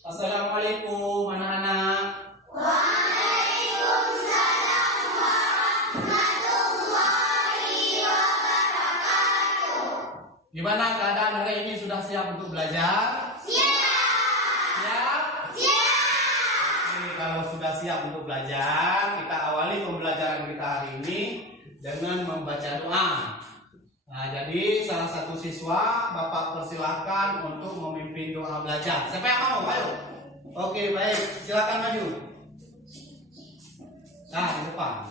Assalamualaikum anak-anak. Waalaikumsalam warahmatullahi wabarakatuh. Gimana keadaan hari ini, sudah siap untuk belajar? Siap? Oke, kalau sudah siap untuk belajar, kita awali pembelajaran kita hari ini dengan membaca doa. Nah, jadi salah satu siswa Bapak persilahkan untuk memimpin doa belajar. Siapa yang mau? Ayo. Oke, baik. Silakan maju. Nah, di depan.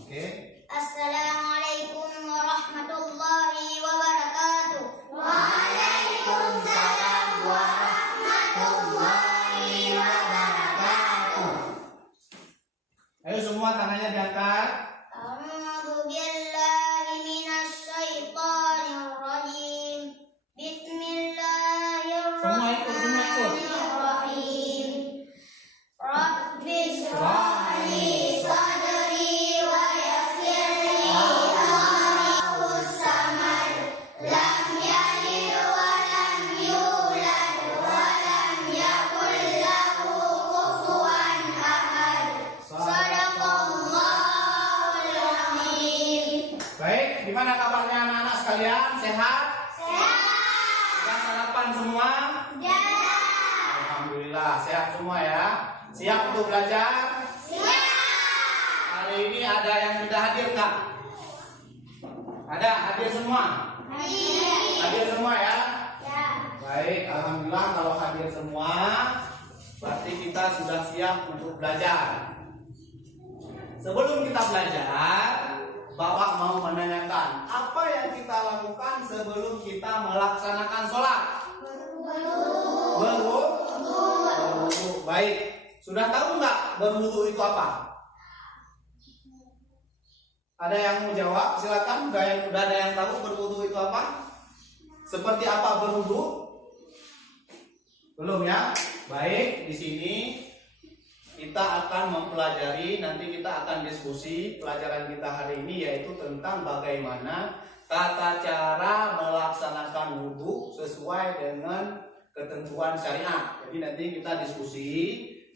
Oke. Assalamualaikum warahmatullahi wabarakatuh. Waalaikumsalam warahmatullahi wabarakatuh. Ayo semua tangannya diangkat. A'udzu billahi minasy syaithanir rajim. Semua ikut. Bismillahirrahmanirrahim. Rabbi shrah li sadri wa yassir li amri. Samad lam yalid wa lam yulad wa lam yakul lahu kufuwan ahad. Shadaqallahul azim. Baik, gimana kabarnya anak-anak sekalian? Sehat? Sehat. Sudah sarapan semua? Alhamdulillah, sehat semua ya. Siap untuk belajar? Siap. Hari ini ada yang sudah hadir nggak? Ada, hadir semua? Hadir semua ya? Ya. Baik, alhamdulillah kalau hadir semua, berarti kita sudah siap untuk belajar. Sebelum kita belajar, Bapak mau menanyakan, apa yang kita lakukan sebelum kita melaksanakan sholat? Berwudu. Baik, sudah tahu nggak berwudu itu apa? Ada yang mau jawab? Silakan. Udah ada yang tahu berwudu itu apa? Seperti apa berwudu? Belum ya? Baik, di sini kita akan mempelajari, nanti kita akan diskusi pelajaran kita hari ini, yaitu tentang bagaimana tata cara melaksanakan wudhu sesuai dengan ketentuan syariat. Jadi nanti kita diskusi,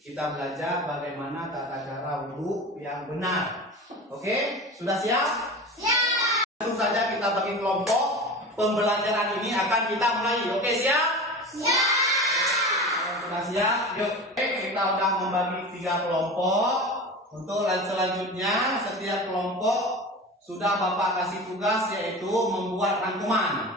kita belajar bagaimana tata cara wudhu yang benar. Oke, sudah siap? Siap. Langsung saja kita bagi kelompok. Pembelajaran ini akan kita mulai. Oke, siap? Siap. Kalau sudah siap, yuk. Kita sudah membagi 3 kelompok. Untuk selanjutnya, setiap kelompok sudah Bapak kasih tugas, yaitu membuat rangkuman.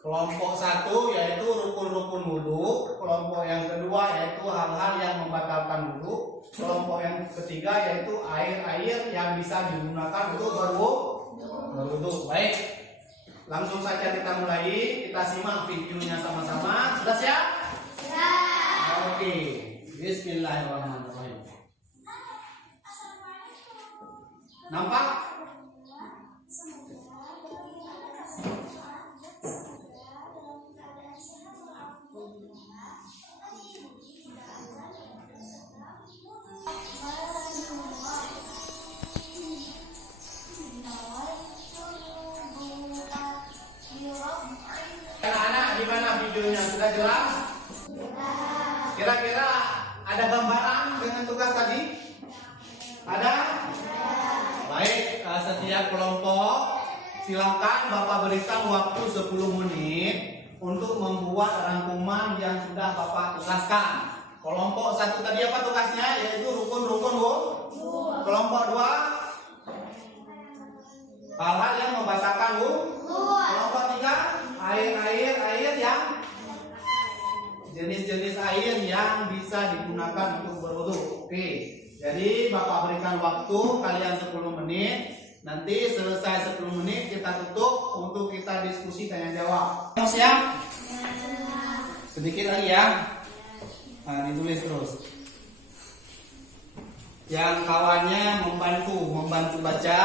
Kelompok 1 yaitu rukun-rukun wudhu. Kelompok yang kedua yaitu hal-hal yang membatalkan wudhu. Kelompok yang ketiga yaitu air-air yang bisa digunakan untuk berwudhu. Baik, langsung saja kita mulai. Kita simak videonya sama-sama. Sudah siap? Siap. Oke, bismillahirrahmanirrahim. Nampak? Anak-anak, gimana videonya? Sudah jelas? Kira-kira ada gambaran dengan tugas tadi? Ada? Baik, setiap kelompok silakan Bapak berikan waktu 10 menit untuk membuat rangkuman yang sudah Bapak tugaskan. Kelompok 1 tadi apa tugasnya? Yaitu rukun-rukun wudhu. Kelompok 2 hal-hal yang membatalkan wudhu. Kelompok 3 air yang jenis-jenis air yang bisa digunakan untuk berwudhu. Oke, jadi Bapak berikan waktu kalian 10 menit. Nanti selesai 10 menit kita tutup untuk kita diskusi tanya jawab. Siap? Sedikit lagi ya. Nah, ditulis terus. Yang kawannya membantu baca,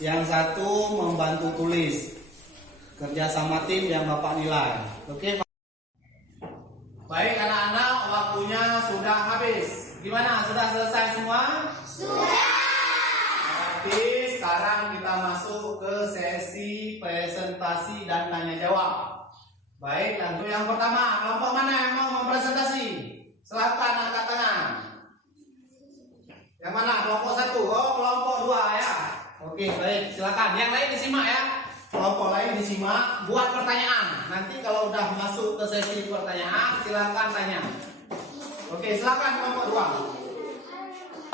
yang satu membantu tulis. Kerja sama tim yang Bapak nilai. Oke, Pak. Baik anak-anak, waktunya sudah habis. Gimana? Sudah selesai semua? Sudah. Berarti sekarang kita masuk ke sesi presentasi dan tanya jawab. Baik, langsung yang pertama, kelompok mana yang mau mempresentasi? Silakan angkat tangan. Yang mana? Kelompok 1. Oh, kelompok 2 ya. Oke, baik. Silakan. Yang lain disimak ya. Kelompok lain disimak. Buat pertanyaan. Nanti kalau udah masuk ke sesi pertanyaan, silakan tanya. Oke, silakan kelompok 2.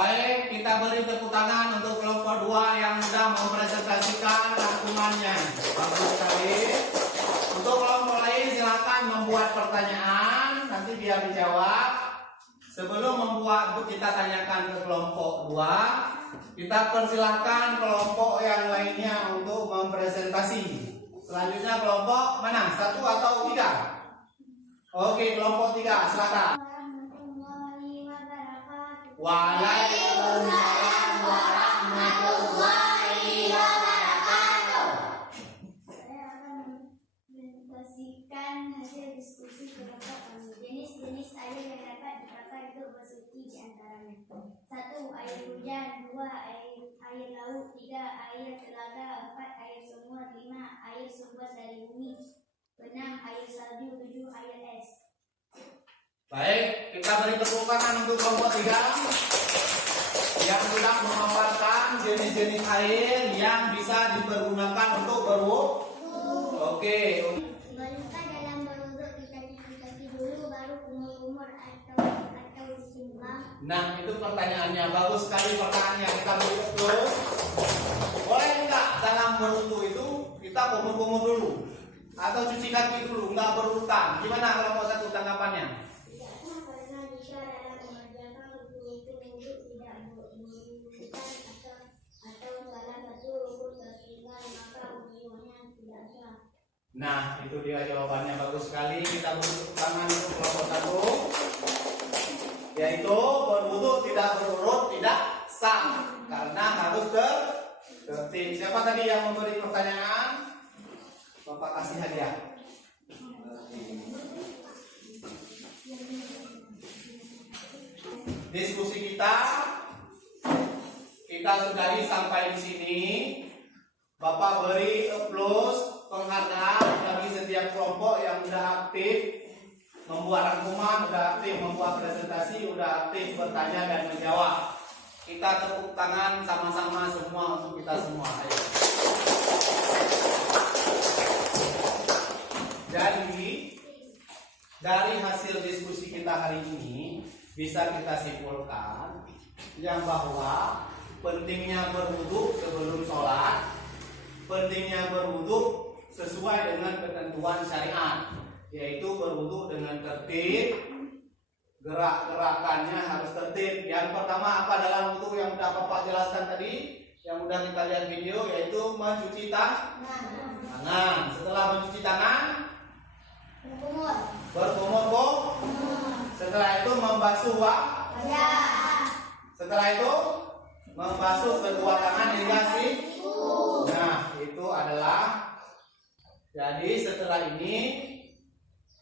Baik, kita beri tepuk tangan untuk kelompok 2 yang sudah mempresentasikan rangkumannya. Bagus sekali. Untuk kelompok lain silakan membuat pertanyaan, nanti biar dijawab. Sebelum membuat, kita tanyakan ke kelompok 2. Kita persilahkan kelompok yang lainnya untuk mempresentasi. Selanjutnya kelompok mana? 1 atau 3? Oke, kelompok 3, silakan. Waalaikumsalam warahmatullahi wabarakatuh. Saya akan mempresentasikan hasil diskusi kelompok kami. Jenis-jenis air yang dapat dipakai untuk bersuci di antaranya: 1. Air hujan. 2. Air laut. 3. Air telaga. 4. Air sumur. 5. Air sumber dari bumi. 6. Air salju. 7. Air es. Baik, kita beri tepuk tangan untuk kelompok 3 yang sudah memaparkan jenis-jenis air yang bisa dipergunakan untuk berwudu. Oke. Bagaimanakah dalam berwuduk kita cuci kaki dulu baru kumur-kumur atau disimbang? Nah, itu pertanyaannya. Bagus sekali pertanyaannya. Kita beri terus. Boleh enggak dalam berwudu itu kita kumur-kumur dulu atau cuci kaki dulu, enggak berurutan? Gimana kelompok 1 tanggapannya? Karena jika dalam mengerjakan rukun itu wudhu tidak berurutan atau salah satu rukun tertinggal, maka wudhunya tidak sah. Nah, itu dia jawabannya. Bagus sekali. Kita beri tepuk tangan untuk kelompok 1, yaitu berwudu tidak berurut tidak sah karena harus tertib. Siapa tadi yang memberi pertanyaan? Bapak kasih hadiah. Diskusi kita sudahi sampai di sini. Bapak beri plus penghargaan bagi setiap kelompok yang sudah aktif membuat rangkuman, sudah aktif membuat presentasi, sudah aktif bertanya dan menjawab. Kita tepuk tangan sama-sama semua untuk kita semua. Ayo. Jadi dari hasil diskusi kita hari ini bisa kita simpulkan yang bahwa pentingnya berwudu sebelum sholat, pentingnya berwudu sesuai dengan ketentuan syariat, yaitu berwudu dengan tertib, gerak-gerakannya harus tertib. Yang pertama apa dalam wudu yang sudah Bapak jelaskan tadi, yang sudah kita lihat video, yaitu mencuci tangan. Setelah mencuci tangan, berkumur. Setelah itu membasuh Setelah itu membasuh kedua tangan hingga siku. Nah, itu adalah. Jadi setelah ini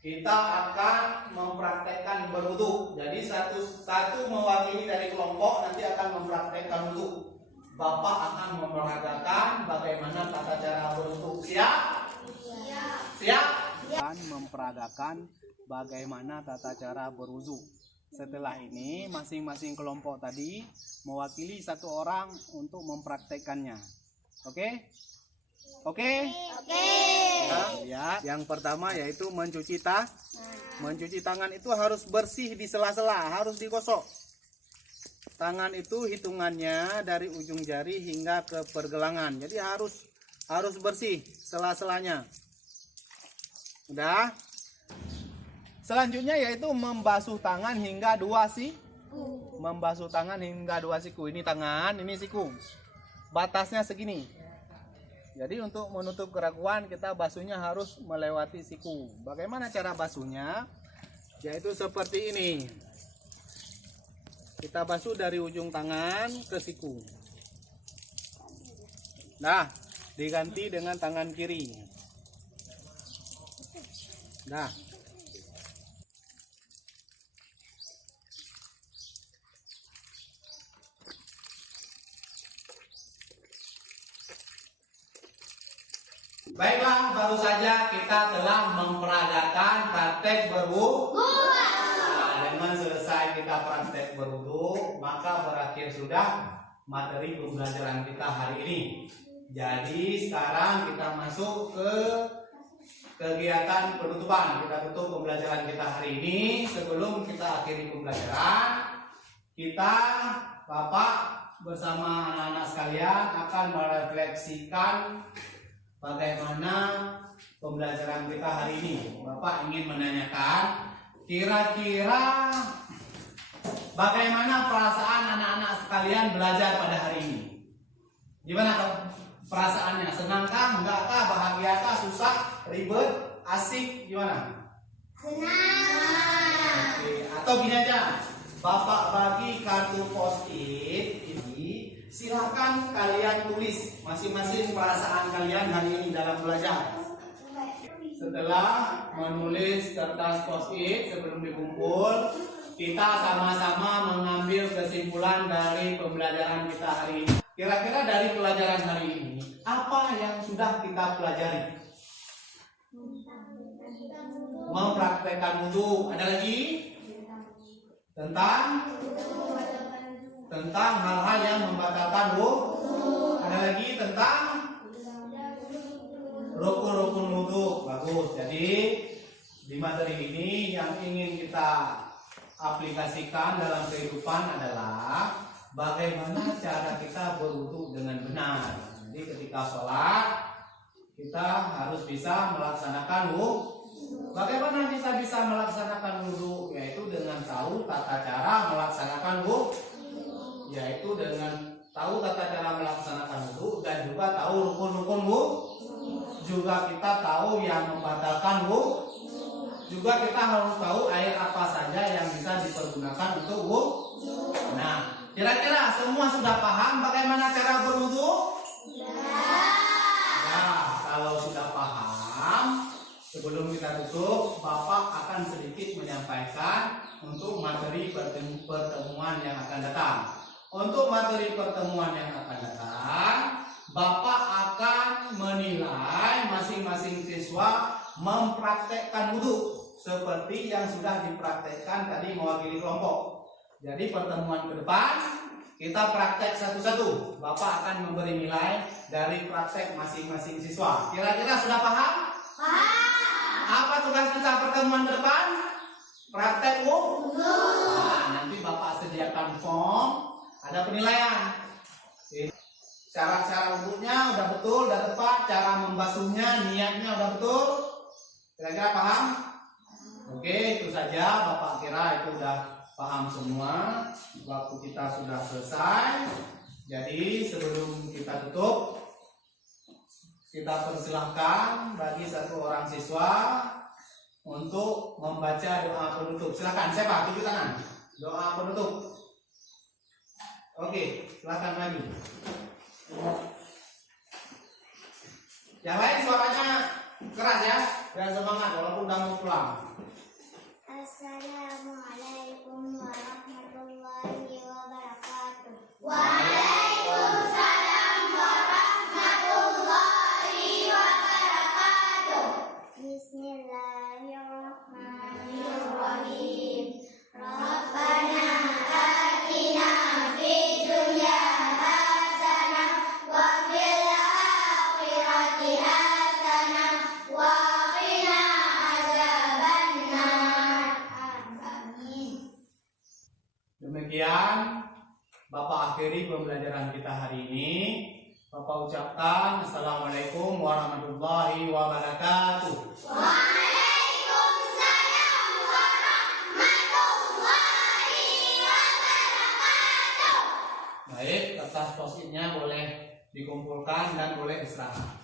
kita akan mempraktekkan berwudu. Jadi satu mewakili dari kelompok nanti akan mempraktekkan wudu. Bapak akan memperagakan bagaimana tata cara berwudu. Siap? Siap? Dan memperagakan bagaimana tata cara berwudu. Setelah ini masing-masing kelompok tadi mewakili satu orang untuk mempraktekannya. Oke? Nah, ya, yang pertama yaitu mencuci tangan itu harus bersih di sela-sela, harus digosok. Tangan itu hitungannya dari ujung jari hingga ke pergelangan. Jadi harus bersih sela-selanya. Udah? Selanjutnya yaitu membasuh tangan hingga 2 siku. Membasuh tangan hingga 2 siku. Ini tangan, ini siku. Batasnya segini. Jadi untuk menutup keraguan kita basuhnya harus melewati siku. Bagaimana cara basuhnya? Yaitu seperti ini. Kita basuh dari ujung tangan ke siku. Nah, diganti dengan tangan kiri. Nah. Baiklah, baru saja kita telah memperagakan praktek berwudu. Nah, teman-teman selesai kita praktek berwudu, maka berakhir sudah materi pembelajaran kita hari ini. Jadi sekarang kita masuk ke kegiatan penutupan. Kita tutup pembelajaran kita hari ini. Sebelum kita akhiri pembelajaran, kita Bapak bersama anak-anak sekalian akan merefleksikan bagaimana pembelajaran kita hari ini. Bapak ingin menanyakan, kira-kira bagaimana perasaan anak-anak sekalian belajar pada hari ini? Gimana perasaannya? Senangkah, enggakkah, bahagiakah, susah, ribet, asik, gimana? Senang. Oke. Atau gini aja, Bapak bagi kartu post-it ini, silakan kalian tulis masing-masing perasaan kalian hari ini dalam belajar. Setelah menulis kertas post-it sebelum dikumpul, kita sama-sama mengambil kesimpulan dari pembelajaran kita hari ini. Kira-kira dari pelajaran hari ini, apa yang sudah kita pelajari? Mempraktekkan wudu. Ada lagi? Tentang hal-hal yang membatalkan wudu. Ada lagi tentang rukun-rukun wudu. Bagus. Jadi di materi ini yang ingin kita aplikasikan dalam kehidupan adalah bagaimana cara kita berwudu dengan benar. Jadi ketika sholat kita harus bisa melaksanakan wudu. Bagaimana kita bisa melaksanakan wudu? Yaitu dengan tahu tata cara melaksanakan wudu. Yaitu dengan tahu tata cara melaksanakan wudu dan juga tahu rukun-rukun wudu. Juga kita tahu yang membatalkan wudu. Juga kita harus tahu air apa saja yang bisa dipergunakan untuk wudu. Nah, kira-kira semua sudah paham bagaimana cara berwudu? Ya, kalau sudah paham, sebelum kita tutup, Bapak akan sedikit menyampaikan untuk materi pertemuan yang akan datang. Untuk materi pertemuan yang akan datang, Bapak akan menilai masing-masing siswa mempraktekkan wudu seperti yang sudah dipraktekkan tadi mewakili kelompok. Jadi pertemuan ke depan kita praktek satu-satu. Bapak akan memberi nilai dari praktek masing-masing siswa. Kira-kira sudah paham? Paham. Apa tugas kita pertemuan ke depan? Praktek wudu. Nah, nanti Bapak sediakan form, ada penilaian. Syarat-syarat wudunya udah betul, udah tepat. Cara membasuhnya, niatnya udah betul. Kira-kira paham? Oke, itu saja. Bapak kira itu udah paham semua. Waktu kita sudah selesai. Jadi sebelum kita tutup, kita persilahkan bagi satu orang siswa untuk membaca doa penutup. Silakan, siapa? Tunjuk tangan. Doa penutup. Oke, silakan maju. Yang lain suaranya keras ya, dan semangat walaupun udah mau pulang. Assalamualaikum warahmatullahi wabarakatuh. Waalaikumsalam warahmatullahi wabarakatuh. Bismillahirrahmanirrahim. Rabbana atina fid dunya hasanah wa fil akhirati hasanah wa qina azabannar. Amin. Demikian Bapak akhiri pembelajaran kita hari ini. Bapak ucapkan Assalamualaikum warahmatullahi wabarakatuh. Waalaikumsalam warahmatullahi wabarakatuh. Baik, kertas post-itnya boleh dikumpulkan dan boleh diserahkan.